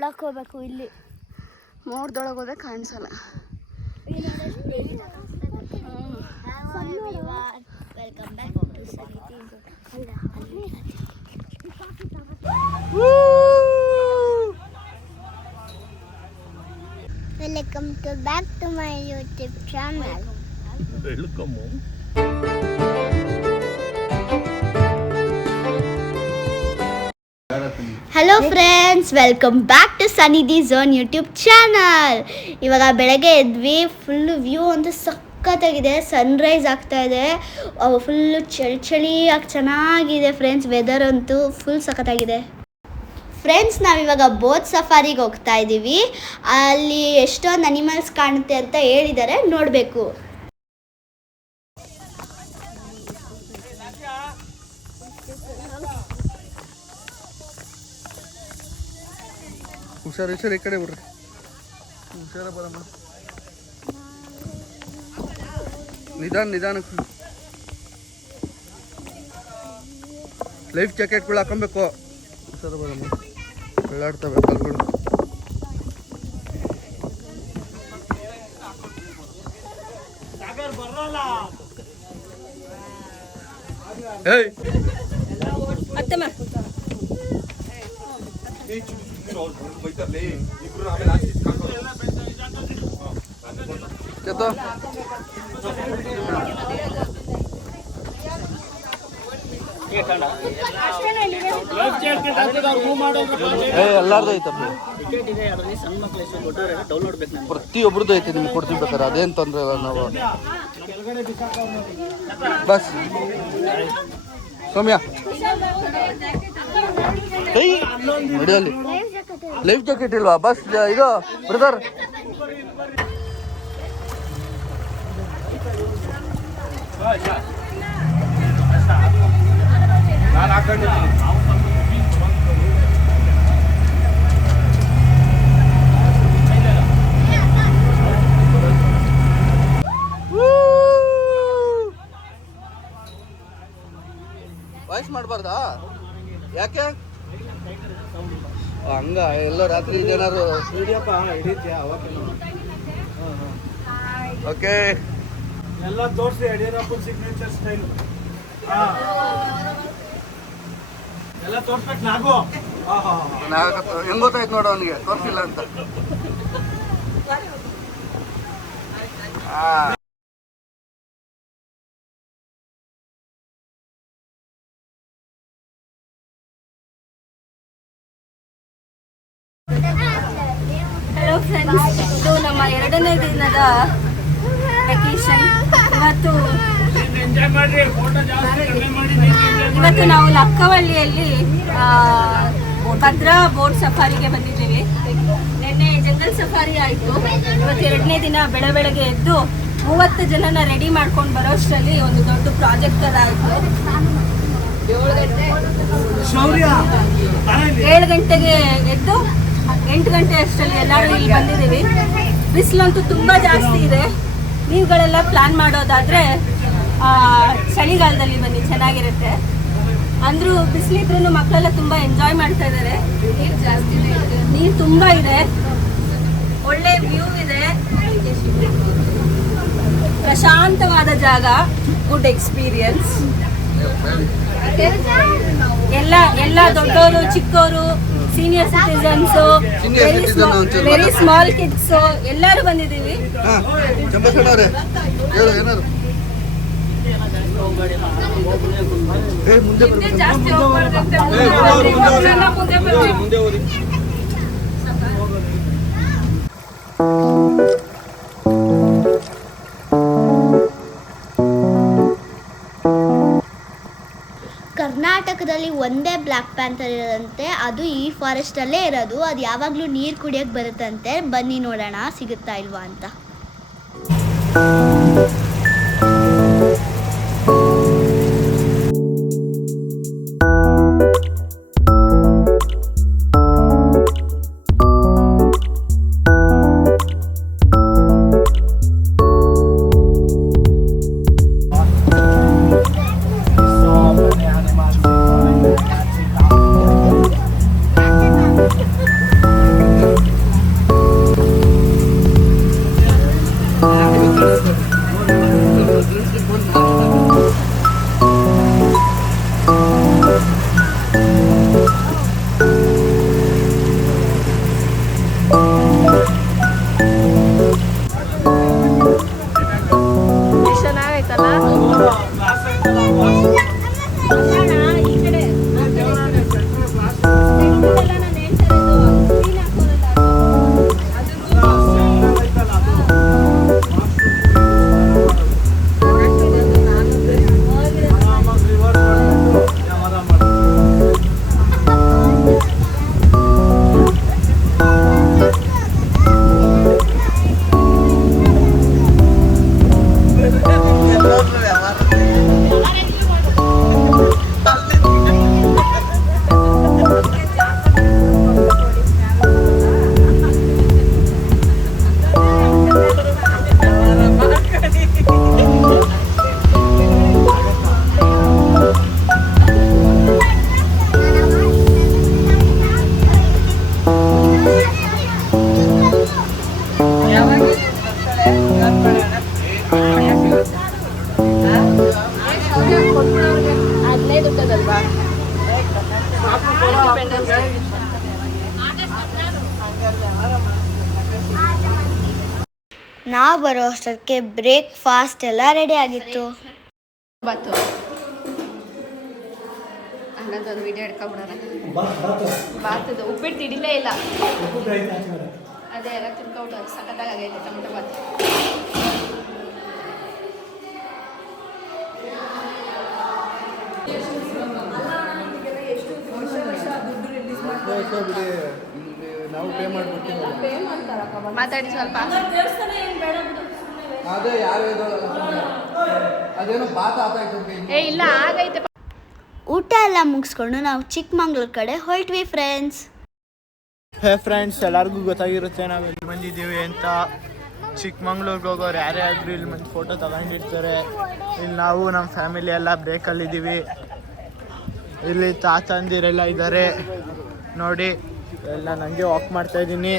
ಒಳಕ್ಕೆ ಹೋಗ್ಬೇಕು. ಇಲ್ಲಿ ಮೋಡದೊಳಗೆ ಹೋದ್ರೆ ಕಾಣಿಸಲ್ಲ. Welcome back to Sannidhi. Welcome to back to my YouTube channel. Welcome. Hello friends, welcome back to Sannidhi zone YouTube channel. ಇವಾಗ ಬೆಳಗ್ಗೆ ಎದ್ವಿ. ಫುಲ್ಲು ವ್ಯೂ ಅಂತೂ ಸಖತ್ತಾಗಿದೆ. ಸನ್ರೈಸ್ ಆಗ್ತಾ ಇದೆ. ಫುಲ್ಲು ಚಳಿಯಾಗಿ ಚೆನ್ನಾಗಿದೆ ಫ್ರೆಂಡ್ಸ್. ವೆದರ್ ಅಂತೂ ಫುಲ್ ಸಖತ್ತಾಗಿದೆ ಫ್ರೆಂಡ್ಸ್. ನಾವಿವಾಗ ಬೋಟ್ ಸಫಾರಿಗೆ ಹೋಗ್ತಾ ಇದ್ದೀವಿ. ಅಲ್ಲಿ ಎಷ್ಟೊಂದು ಅನಿಮಲ್ಸ್ ಕಾಣುತ್ತೆ ಅಂತ ಹೇಳಿದ್ದಾರೆ, ನೋಡಬೇಕು. ಹುಷಾರು ಈ ಕಡೆ ಬರ್ರಿ. ಹುಷಾರ ಬರಮ್ಮ. ನಿಧಾನಕ್ಕೆ. ಲೈಫ್ ಜಾಕೆಟ್ಗಳು ಹಾಕೊಬೇಕು. ಹುಷಾರ ಬರಮ್ಮ. ಬೆಳ್ಳಾಡ್ತವೆ ಕಲ್ಗಳು. ಏಯ್ ಅತ್ತಮ್ಮ ಎಲ್ಲಾರ್ದು ಐತಪ್ಪ. ಪ್ರತಿಯೊಬ್ರದ್ದು ಐತಿ. ನಿಮ್ಗೆ ಕೊಡ್ತೀವಿ ಬೇಕಾರೆ, ಅದೇನು ತೊಂದರೆ ಇಲ್ಲ. ನಾವು ಬಸ್ ಸೌಮ್ಯ ನೋಡಿ, ಲೈಫ್ ಜಾಕೆಟ್ ಇಲ್ವಾ? ಬಸ್ ಇದು ಬ್ರದರ್. ವಾಯ್ಸ್ ಮಾಡಬಾರ್ದಾ? ಯಾಕೆ ಹಂಗ? ಎಲ್ಲ ರಾತ್ರಿ ಏನಾರು ಓಕೆ ಎಲ್ಲ ತೋರಿಸಿ. ಯಡಿಯೂರಪ್ಪನ ಸಿಗ್ನೇಚರ್ ಸ್ಟೈಲ್ ಎಲ್ಲ ತೋರ್ಸ್ಬೇಕು. ನಾಗು ಹೆಂಗ್ ಗೊತ್ತಾಯ್ತು ನೋಡು ಅವನಿಗೆ ತೋರಿಸಿಲ್ಲ ಅಂತ. ಹಲೋ ಫ್ರೆಂಡ್ಸ್, ಇದು ನಮ್ಮ 2ನೇ ದಿನದ ವೆಕೇಶನ್. ಇವತ್ತು ನಾವು ಲಕ್ಕವಳ್ಳಿಯಲ್ಲಿ ಭದ್ರಾ ಬೋಟ್ ಸಫಾರಿಗೆ ಬಂದಿದ್ದೀವಿ. ನಿನ್ನೆ ಜಂಗಲ್ ಸಫಾರಿ ಆಯಿತು. ಇವತ್ತು 2ನೇ ದಿನ ಬೆಳಗ್ಗೆ ಎದ್ದು 30 ಜನನ ರೆಡಿ ಮಾಡ್ಕೊಂಡು ಬರೋಷ್ಟರಲ್ಲಿ ಒಂದು ದೊಡ್ಡ ಪ್ರಾಜೆಕ್ಟ್ ಆಯಿತು. 7 ಗಂಟೆಗೆ ಎದ್ದು 8 ಗಂಟೆ ಅಷ್ಟರಲ್ಲಿ ಎಲ್ಲರೂ ಇಲ್ಲಿ ಬಂದಿದ್ದೀವಿ. ಬಿಸಿಲಂತೂ ತುಂಬ ಜಾಸ್ತಿ ಇದೆ. ನೀವುಗಳೆಲ್ಲ ಪ್ಲಾನ್ ಮಾಡೋದಾದರೆ ಚಳಿಗಾಲದಲ್ಲಿ ಬನ್ನಿ, ಚೆನ್ನಾಗಿರುತ್ತೆ. ಅಂದರೂ ಬಿಸಿಲಿದ್ರೂ ಮಕ್ಕಳೆಲ್ಲ ತುಂಬ ಎಂಜಾಯ್ ಮಾಡ್ತಾ ಇದ್ದಾರೆ. ನೀರು ತುಂಬ ಇದೆ, ಒಳ್ಳೆ ವ್ಯೂ ಇದೆ, ಪ್ರಶಾಂತವಾದ ಜಾಗ, ಗುಡ್ ಎಕ್ಸ್ಪೀರಿಯನ್ಸ್. ಎಲ್ಲ ದೊಡ್ಡವರು, ಚಿಕ್ಕವರು, senior citizens, very small kids ಎಲ್ಲರೂ ಬಂದಿದ್ದೀವಿ. ಜಾಸ್ತಿ ಕರ್ನಾಟಕದಲ್ಲಿ ಒಂದೇ ಬ್ಲ್ಯಾಕ್ ಪ್ಯಾಂಥರ್ ಇರೋದಂತೆ. ಅದು ಈ ಫಾರೆಸ್ಟಲ್ಲೇ ಇರೋದು. ಅದು ಯಾವಾಗಲೂ ನೀರು ಕುಡಿಯೋಕ್ಕೆ ಬರುತ್ತಂತೆ. ಬನ್ನಿ ನೋಡೋಣ ಸಿಗುತ್ತಾ ಇಲ್ವಾ ಅಂತ. ನಾವು ಬರೋ ಅಷ್ಟಕ್ಕೆ ಬ್ರೇಕ್ಫಾಸ್ಟ್ ಎಲ್ಲ ರೆಡಿ ಆಗಿತ್ತು. ಬಾತು ಅನ್ನೋದೊಂದು ವಿಡಿಯೋ ಹಿಡ್ಕೊಬಿಡೋಣ. ಬಾತದು ಉಪ್ಪಿಟ್ಟು ಹಿಡಿಲೇ ಇಲ್ಲ, ಅದೇ ಎಲ್ಲ ತಿನ್ಕೊಬಿಟ್ಟು ಸಖತ್ತಾಗಿ ಆಗೈತೆ ಟೊಮೆಟೊ ಬಾತು. ನಾವು ಪೇ ಮಾಡ್ಬಿಡ್ತೀವಿ. ಮಾತಾಡಿ ಸ್ವಲ್ಪ. ಅದೇ ಯಾರು ಅದೇನೋ ಬಾತ ಆತಾಯ್ತು. ಏ ಇಲ್ಲ ಆಗೈತೆ. ಊಟ ಎಲ್ಲ ಮುಗಿಸ್ಕೊಂಡು ನಾವು ಚಿಕ್ಕಮಂಗ್ಳೂರ್ ಕಡೆ ಹೊರಟ್ವಿ ಫ್ರೆಂಡ್ಸ್. ಹೇ ಫ್ರೆಂಡ್ಸ್, ಎಲ್ಲರಿಗೂ ಗೊತ್ತಾಗಿರುತ್ತೆ ನಾವು ಎಲ್ಲಿ ಬಂದಿದ್ದೀವಿ ಅಂತ. ಚಿಕ್ಕಮಂಗ್ಳೂರ್ಗೆ ಹೋಗೋರು ಯಾರೇ ಆದರೂ ಇಲ್ಲಿ ಬಂದು ಫೋಟೋ ತಗೊಂಡಿರ್ತಾರೆ. ಇಲ್ಲಿ ನಾವು ನಮ್ಮ ಫ್ಯಾಮಿಲಿ ಎಲ್ಲ ಬ್ರೇಕಲ್ಲಿದ್ದೀವಿ. ಇಲ್ಲಿ ತಾತಂದಿರೆಲ್ಲ ಇದ್ದಾರೆ ನೋಡಿ, ಎಲ್ಲ ನನಗೆ ವಾಕ್ ಮಾಡ್ತಾಯಿದ್ದೀನಿ.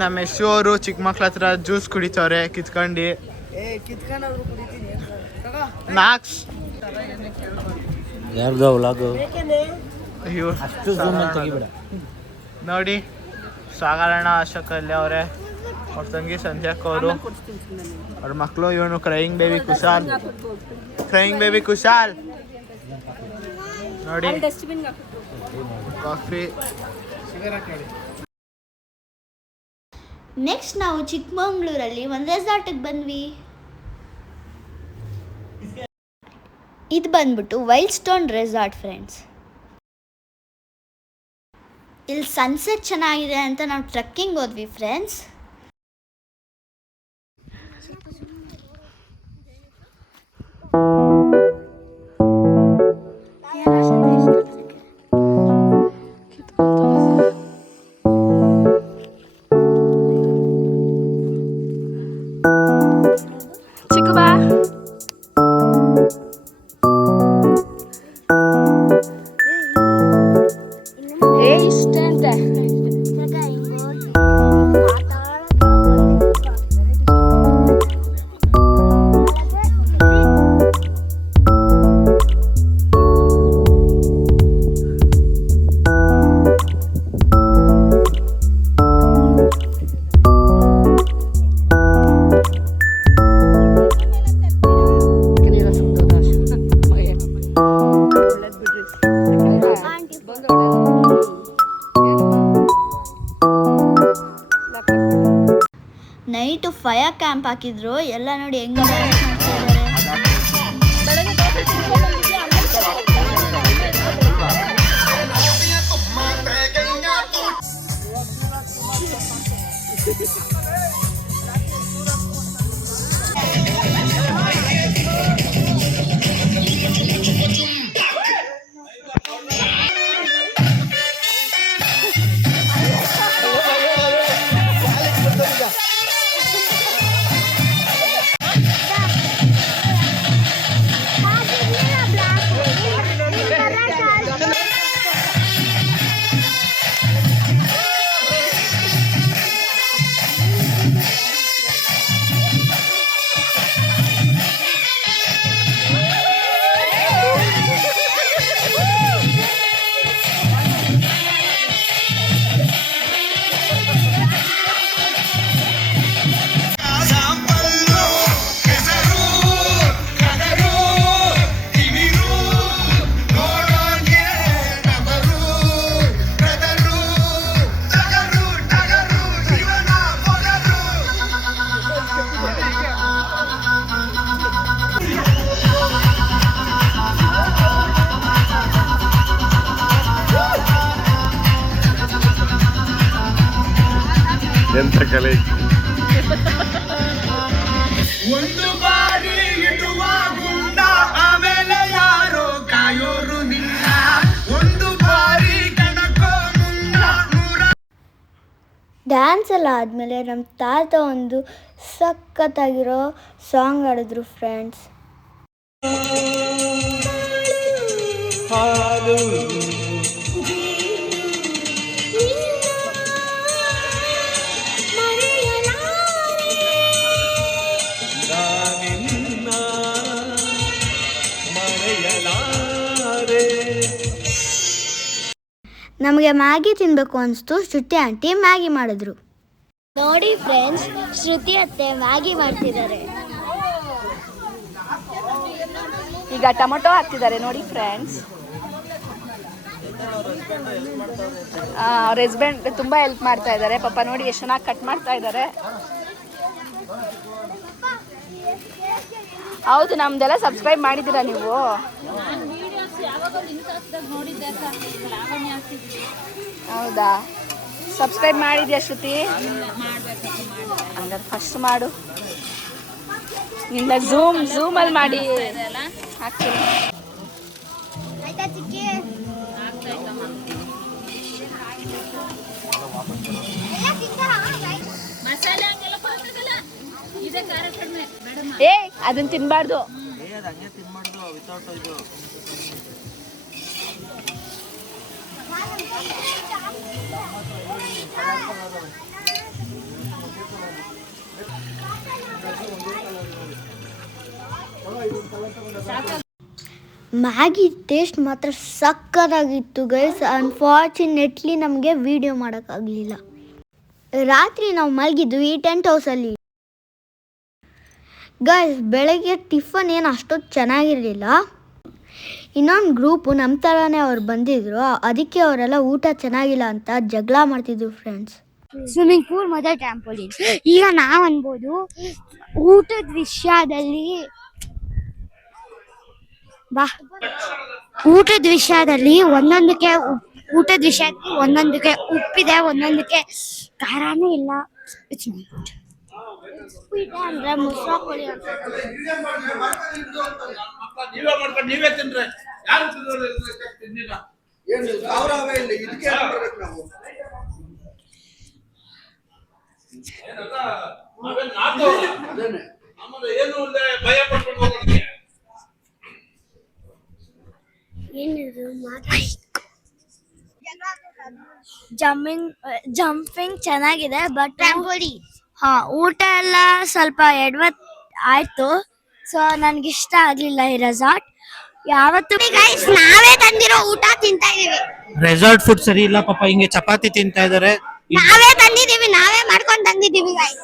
ನಮ್ಮ ಯಶು ಅವರು ಚಿಕ್ಕ ಮಕ್ಳ ಹತ್ರ ಜ್ಯೂಸ್ ಕುಡಿತವ್ರೆ ಕಿತ್ಕೊಂಡು. ಮ್ಯಾಕ್ಸ್ ನೋಡಿ ಸಾಗರಣ ಅಶೋಕ್ ಅಲ್ಲಿ ಅವರೇ, ಅವ್ರ ತಂಗಿ ಸಂಧ್ಯಾಕ್ ಅವರು, ಅವ್ರ ಮಕ್ಕಳು. ಇವನು ಕ್ರೈಯಿಂಗ್ ಬೇಬಿ ಕುಶಾಲ್ ನೋಡಿ. ಕಾಫಿ. ನೆಕ್ಸ್ಟ್ ನಾವು ಚಿಕ್ಕಮಂಗ್ಳೂರಲ್ಲಿ ಒಂದು ರೆಸಾರ್ಟಿಗೆ ಬಂದ್ವಿ. ಇದು ಬಂದ್ಬಿಟ್ಟು ವೈಲ್ಡ್ ಸ್ಟೋನ್ ರೆಸಾರ್ಟ್ ಫ್ರೆಂಡ್ಸ್. ಇಲ್ಲಿ ಸನ್ಸೆಟ್ ಚೆನ್ನಾಗಿದೆ ಅಂತ ನಾವು ಟ್ರೆಕ್ಕಿಂಗ್ ಹೋದ್ವಿ ಫ್ರೆಂಡ್ಸ್. ನೈಟು ಫೈರ್ ಕ್ಯಾಂಪ್ ಹಾಕಿದ್ರು. ಎಲ್ಲ ನೋಡಿ ಹೆಂಗೆ ಮಾಡ್ತಾ ಎಂತ ಕಲೆ. ಒಂದು ಬಾರಿ ಇಡುವ ಗುಂಡ, ಆಮೇಲೆ ಯಾರೋ ಕಾಯೋರು ನಿನ್ನ. ಒಂದು ಬಾರಿ ಕಣಕೋ ಮುಂಡ ನೂರ. ಡ್ಯಾನ್ಸ್ ಎಲ್ಲ ಆದಮೇಲೆ ನಮ್ಮ ತಾತ ಒಂದು ಸಖತ್ತಾಗಿರೋ ಸಾಂಗ್ ಆಡಿದ್ರು ಫ್ರೆಂಡ್ಸ್. ನಮಗೆ ನನಗೆ ಮ್ಯಾಗಿ ತಿನ್ನಬೇಕು ಅನಿಸ್ತು. ಶ್ರುತಿ ಆಂಟಿ ಮ್ಯಾಗಿ ಮಾಡಿದ್ರು. ನೋಡಿ ಫ್ರೆಂಡ್ಸ್, ಶ್ರುತಿ ಅತ್ತೆ ಮ್ಯಾಗಿ ಮಾಡ್ತಿದ್ದಾರೆ. ಈಗ ಟೊಮೊಟೊ ಹಾಕ್ತಿದ್ದಾರೆ ನೋಡಿ ಫ್ರೆಂಡ್ಸ್. ಅವ್ರ ಹಸ್ಬೆಂಡ್ ತುಂಬ ಹೆಲ್ಪ್ ಮಾಡ್ತಾ ಇದ್ದಾರೆ ಪಾಪ. ನೋಡಿ ಎಷ್ಟು ಚೆನ್ನಾಗಿ ಕಟ್ ಮಾಡ್ತಾ ಇದ್ದಾರೆ. ಹೌದು, ನಮ್ದೆಲ್ಲ ಸಬ್ಸ್ಕ್ರೈಬ್ ಮಾಡಿದ್ದೀರಾ ನೀವು? ಹೌದಾ, ಸಬ್ಸ್ಕ್ರೈಬ್ ಮಾಡಿದ್ಯಾ ಶ್ರುತಿ? ಹಂಗಾದ್ರೆ ಫಸ್ಟ್ ಮಾಡು. ನಿನ್ನ ಝೂಮಲ್ಲಿ ಮಾಡಿ ಹಾಕ್ತೀನಿ. ಏ ಅದನ್ನ ತಿನ್ಬಾರ್ದು. ಮ್ಯಾಗಿ ಟೇಸ್ಟ್ ಮಾತ್ರ ಸಕ್ಕತ್ತಾಗಿತ್ತು ಗೈಸ್. ಅನ್ಫಾರ್ಚುನೇಟ್ಲಿ ನಮಗೆ ವಿಡಿಯೋ ಮಾಡೋಕ್ಕಾಗಲಿಲ್ಲ. ರಾತ್ರಿ ನಾವು ಮಲಗಿದ್ದು ಈ ಟೆಂಟ್ ಹೌಸಲ್ಲಿ. ಗೈಸ್, ಬೆಳಗ್ಗೆ ಟಿಫನ್ ಏನು ಅಷ್ಟೊಂದು ಚೆನ್ನಾಗಿರಲಿಲ್ಲ. ಇನ್ನೊಂದು ಗ್ರೂಪು ನಮ್ಮ ಥರನೇ ಅವ್ರು ಬಂದಿದ್ರು. ಅದಕ್ಕೆ ಅವರೆಲ್ಲ ಊಟ ಚೆನ್ನಾಗಿಲ್ಲ ಅಂತ ಜಗಳ ಮಾಡ್ತಿದ್ರು ಫ್ರೆಂಡ್ಸ್. ಸ್ವಿಮ್ಮಿಂಗ್ ಪೂಲ್ ಮತ್ತೆ ಟ್ಯಾಂಪೋಲಿನ್. ಈಗ ನಾವು ಅನ್ಬೋದು ಊಟದ ವಿಷಯದಲ್ಲಿ ಒಂದೊಂದಕ್ಕೆ ಒಂದೊಂದಕ್ಕೆ ಉಪ್ಪಿದೆ, ಒಂದೊಂದಕ್ಕೆ ಖಾರನೇ ಇಲ್ಲ. ಉಪ್ಪಿದೆ ಅಂದ್ರೆ ಮುಸ್ಸಾಕೊಳ್ಳಿ ಅಂತ. ನೀವೇ ತಿನ್ರಿ. ಯಾರು ಏನು ಭಯ ಪಡ್ಕೊಂಡು ಹೋಗೋದಕ್ಕೆ. ಜಂಪಿಂಗ್ ಚೆನ್ನಾಗಿದೆ, ಬಟ್ ಊಟ ಎಲ್ಲ ಸ್ವಲ್ಪ ಎಡವಟ್ ಆಯ್ತು. ಸೊ ನನ್ಗಿಷ್ಟ ಆಗ್ಲಿಲ್ಲ ಈ ರೆಸಾರ್ಟ್. ಯಾವತ್ತು ನಾವೇ ತಂದಿರೋ ಊಟ ತಿಂತಾ ಇದೀವಿ. ರೆಸಾರ್ಟ್ ಫುಡ್ ಸರಿ ಇಲ್ಲ ಪಾಪ. ಹಿಂಗೆ ಚಪಾತಿ ತಿಂತಾ ಇದಾರೆ. ನಾವೇ ತಂದಿದೀವಿ, ನಾವೇ ಮಾಡ್ಕೊಂಡು ತಂದಿದೀವಿ ಗೈಸ್.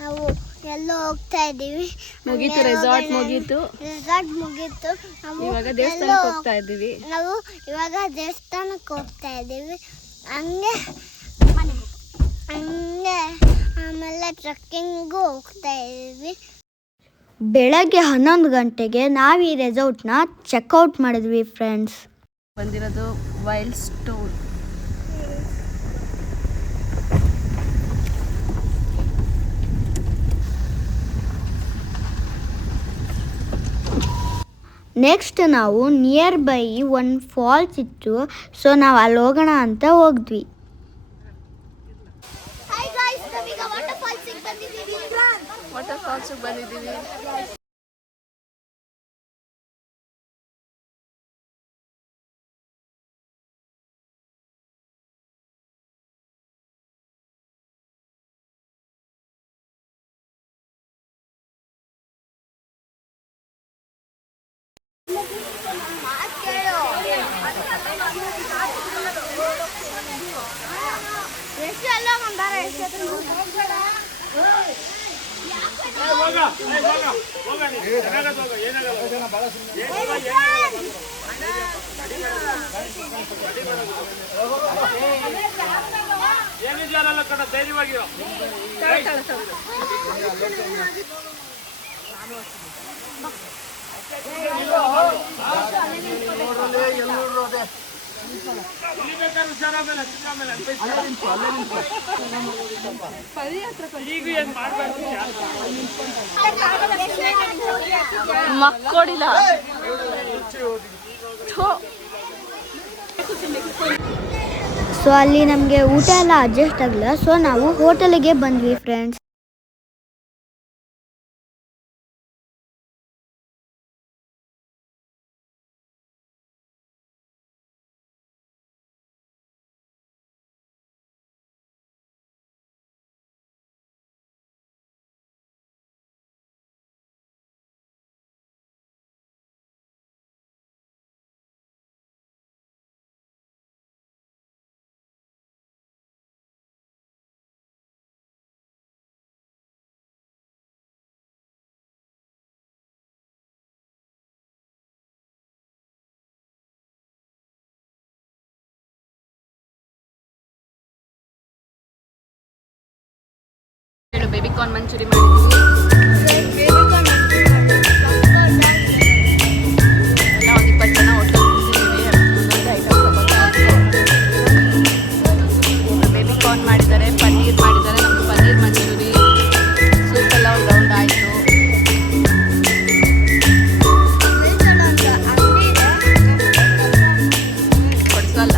ನಾವು ಎಲ್ಲೋ ಹೋಗ್ತಾ ಇದ್ದೀವಿ. ಮುಗೀತು, ರೆಸಾರ್ಟ್ ಮುಗೀತು. ಇವಾಗ ದೇವಸ್ಥಾನಕ್ಕೆ ಹೋಗ್ತಾ ಇದ್ದೀವಿ. ನಾವು ಇವಾಗ ದೇವಸ್ಥಾನಕ್ಕೆ ಹೋಗ್ತಾ ಇದ್ದೀವಿ. ಹಂಗೆ ಆಮೇಲೆ ಟ್ರಕ್ಕಿಂಗು ಹೋಗ್ತಾ ಇದ್ದೀವಿ. ಬೆಳಗ್ಗೆ 11 ಗಂಟೆಗೆ ನಾವು ಈ ರೆಸಾರ್ಟ್ನ ಚೆಕ್ಔಟ್ ಮಾಡಿದ್ವಿ ಫ್ರೆಂಡ್ಸ್. ಬಂದಿರೋದು ವೈಲ್ಡ್ ಸ್ಟೋನ್. ನೆಕ್ಸ್ಟ್ ನಾವು ನಿಯರ್ ಬೈ ಒಂದು ಫಾಲ್ಸ್ ಇತ್ತು. ಸೊ ನಾವು ಅಲ್ಲಿ ಹೋಗೋಣ ಅಂತ ಹೋದ್ವಿ. ವಾಟರ್ ಫಾಲ್ಸಿಗೆ ಬಂದಿದ್ದೀವಿ. ಮಕ್ಕೋಡಿಲ್ಲ. ಸೊ ಅಲ್ಲಿ ನಮಗೆ ಊಟ ಎಲ್ಲ ಅಡ್ಜಸ್ಟ್ ಆಗಲ್ಲ. ಸೊ ನಾವು ಹೋಟೆಲಿಗೆ ಬಂದ್ವಿ ಫ್ರೆಂಡ್ಸ್. ಬೇಬಿಕಾರ್ನ್ ಮಂಚೂರಿ ಮಾಡಿದ್ದೀವಿ. ಎಲ್ಲ ಒಂದು 20 ಜನ ಹೋಟೆಲ್ ಕೂತಿದ್ದೀವಿ. ಒಂದೊಂದು ಐಟಮ್ ಬೇಬಿಕಾರ್ನ್ ಮಾಡಿದ್ದಾರೆ, ಪನ್ನೀರ್ ಮಾಡಿದ್ದಾರೆ. ನಮ್ಮದು ಪನ್ನೀರ್ ಮಂಚೂರಿ, ಸೂಪ್ ಎಲ್ಲ ಒಂದು ರೌಂಡ್ ಆಯಿತು. ಕೊಡ್ಸಲ್ಲ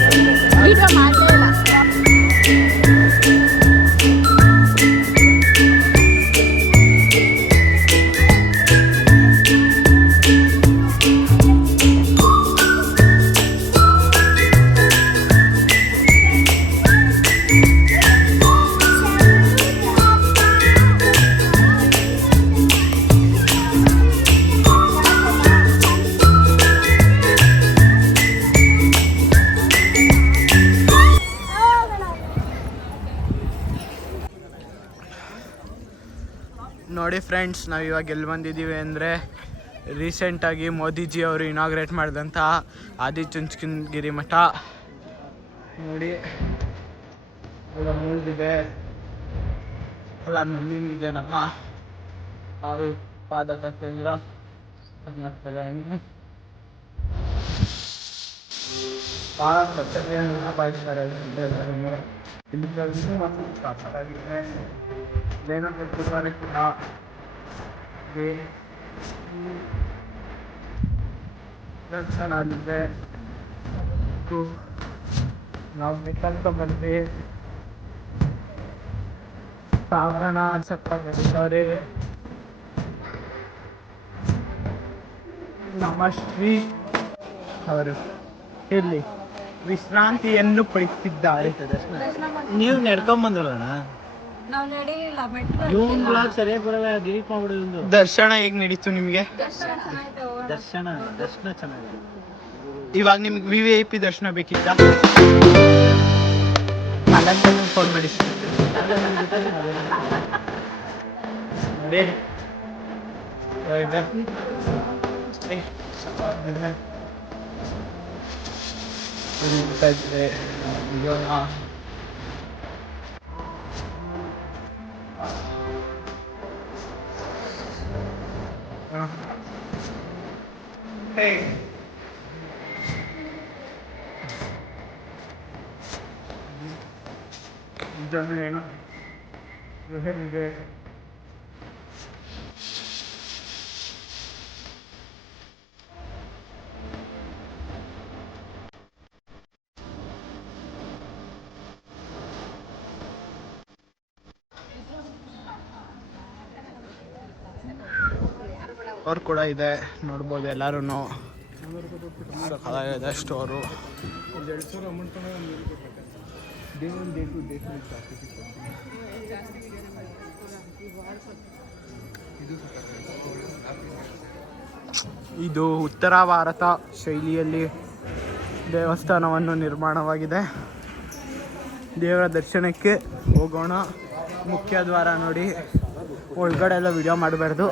ಮಾಡಕ್ಕೆ ವಿಡಿಯೋ ಮಾಡಲೇ ಇಲ್ಲ. ನೋಡಿ ಫ್ರೆಂಡ್ಸ್, ನಾವು ಇವಾಗ ಎಲ್ಲಿ ಬಂದಿದ್ದೀವಿ ಅಂದರೆ ರೀಸೆಂಟಾಗಿ ಮೋದಿಜಿ ಅವರು ಇನಾಗ್ರೇಟ್ ಮಾಡಿದಂಥ ಆದಿಚುಂಚನಗಿರಿ ಮಠ ನೋಡಿ. ಎಲ್ಲ ಮುಳ್ದಿದೆ, ಎಲ್ಲ ಮಣ್ಣಿನಿದೆ. ನಮ್ಮ ಅವರು ಪಾದಕತೆಲ್ಲ ಭಾಳ ಸ್ವಚ್ಛತೆಯನ್ನು ಕಾಪಾಡಿದ್ದಾರೆ. ಇದೇನೋ ಕೂಡ ಚೆನ್ನಾಗಿದೆ. ನಾವು ಮೆಟ್ಟಂತ ಬಂದ್ವಿ. ಸಾವರಣ ಸ್ವಲ್ಪ ಬೆಳೆದವ್ರೆ. ನಮ್ಮ ಶ್ರೀ ಅವರು ಇಲ್ಲಿ ವಿಶ್ರಾಂತಿಯನ್ನು ಪಡೆಯುತ್ತಿದ್ದಾರೆ. ನೀವು ನಡ್ಕೊಂಬಂದ್ರಣ್ಣ, ನಾವು ನಡೀಲಿಲ್ಲ. ಸರಿಯಾಗಿ ಬರಲ್ಲ. ಡಿಲೀಟ್ ಮಾಡ್ಬಿಡೋದು. ದರ್ಶನ ಹೇಗೆ ನಡೀತು ನಿಮಗೆ? ದರ್ಶನ ಚೆನ್ನಾಗಿದೆ. ಇವಾಗ ನಿಮ್ಗೆ VIP ದರ್ಶನ ಬೇಕಿತ್ತ? ಫೋನ್ ಮಾಡಿ Hey. ಅವ್ರು ಕೂಡ ಇದೆ, ನೋಡ್ಬೋದು ಎಲ್ಲರೂ. ಸಕಾಲಾಗಿದೆ ಸ್ಟೋರು. ಇದು ಉತ್ತರ ಭಾರತ ಶೈಲಿಯಲ್ಲಿ ದೇವಸ್ಥಾನವನ್ನು ನಿರ್ಮಾಣವಾಗಿದೆ. ದೇವರ ದರ್ಶನಕ್ಕೆ ಹೋಗೋಣ. ಮುಖ್ಯ ದ್ವಾರ ನೋಡಿ. ಒಳಗಡೆ ಎಲ್ಲ ವಿಡಿಯೋ ಮಾಡಬಾರ್ದು.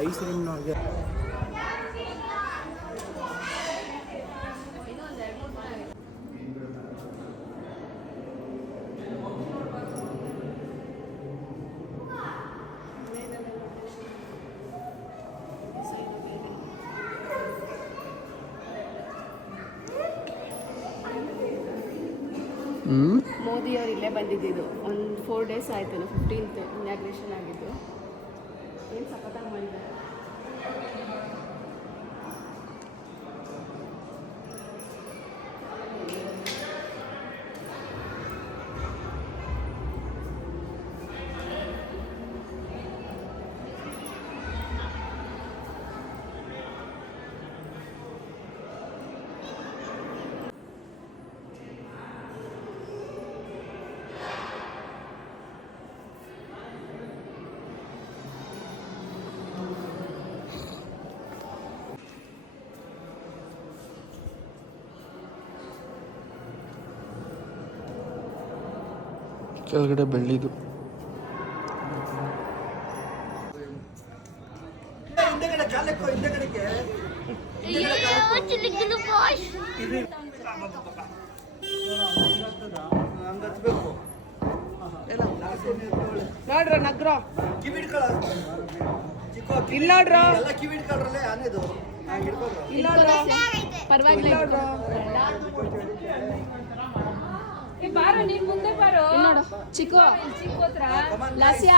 ಮೋದಿ ಅವರು ಇಲ್ಲೇ ಬಂದಿದ್ದು ಒಂದು 4 days ಆಯ್ತು. 15th ಇನಾಗ್ರೇಷನ್ ಆಗಿದ್ದು. ಏನು ಸಖತ್ತಾಗಿ ಮಾಡಿದ್ದಾರೆ. ಕೆಳಗಡೆ ಬೆಳ್ಳಿದು ನೋಡ್ರ ನಗ್ರ ಇಲ್ಲ ನೋಡ್ರ ಪರವಾಗಿಲ್ಲ ಬಾರೋ ನೀನ್ ಮುಂದೆ ಬಾರೋ ನೋಡು ಚಿಕ್ಕು ಲಾಸ್ಯ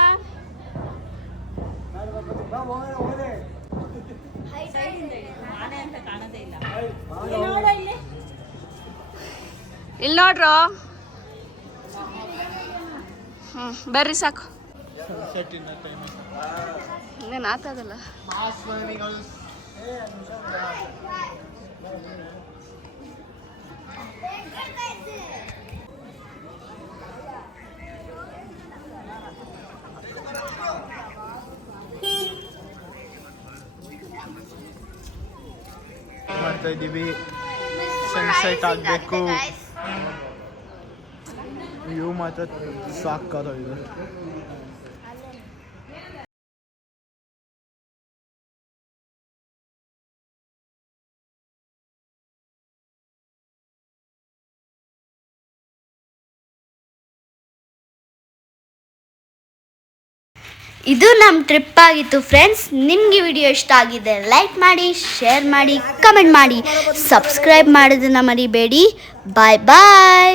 ಇಲ್ಲಿ ನೋಡ್ರ ಬರ್ರಿ ಸಾಕು ಇನ್ನೇನು ಆತದಲ್ಲ ಮಾಡ್ತಾ ಇದ್ದೀವಿ ಸನ್ಸೆಟ್ ಆಗಬೇಕು ವ್ಯೂ ಮಾತ್ರ ಸಾಕಾಗಿದೆ ಇದು ನಮ್ಮ ಟ್ರಿಪ್ ಆಗಿತ್ತು ಫ್ರೆಂಡ್ಸ್. ನಿಮಗೆ ವಿಡಿಯೋ ಇಷ್ಟ ಆಗಿದೆ ಲೈಕ್ ಮಾಡಿ, ಶೇರ್ ಮಾಡಿ, ಕಮೆಂಟ್ ಮಾಡಿ, ಸಬ್ಸ್ಕ್ರೈಬ್ ಮಾಡೋದನ್ನ ಮರಿಬೇಡಿ. ಬಾಯ್ ಬಾಯ್.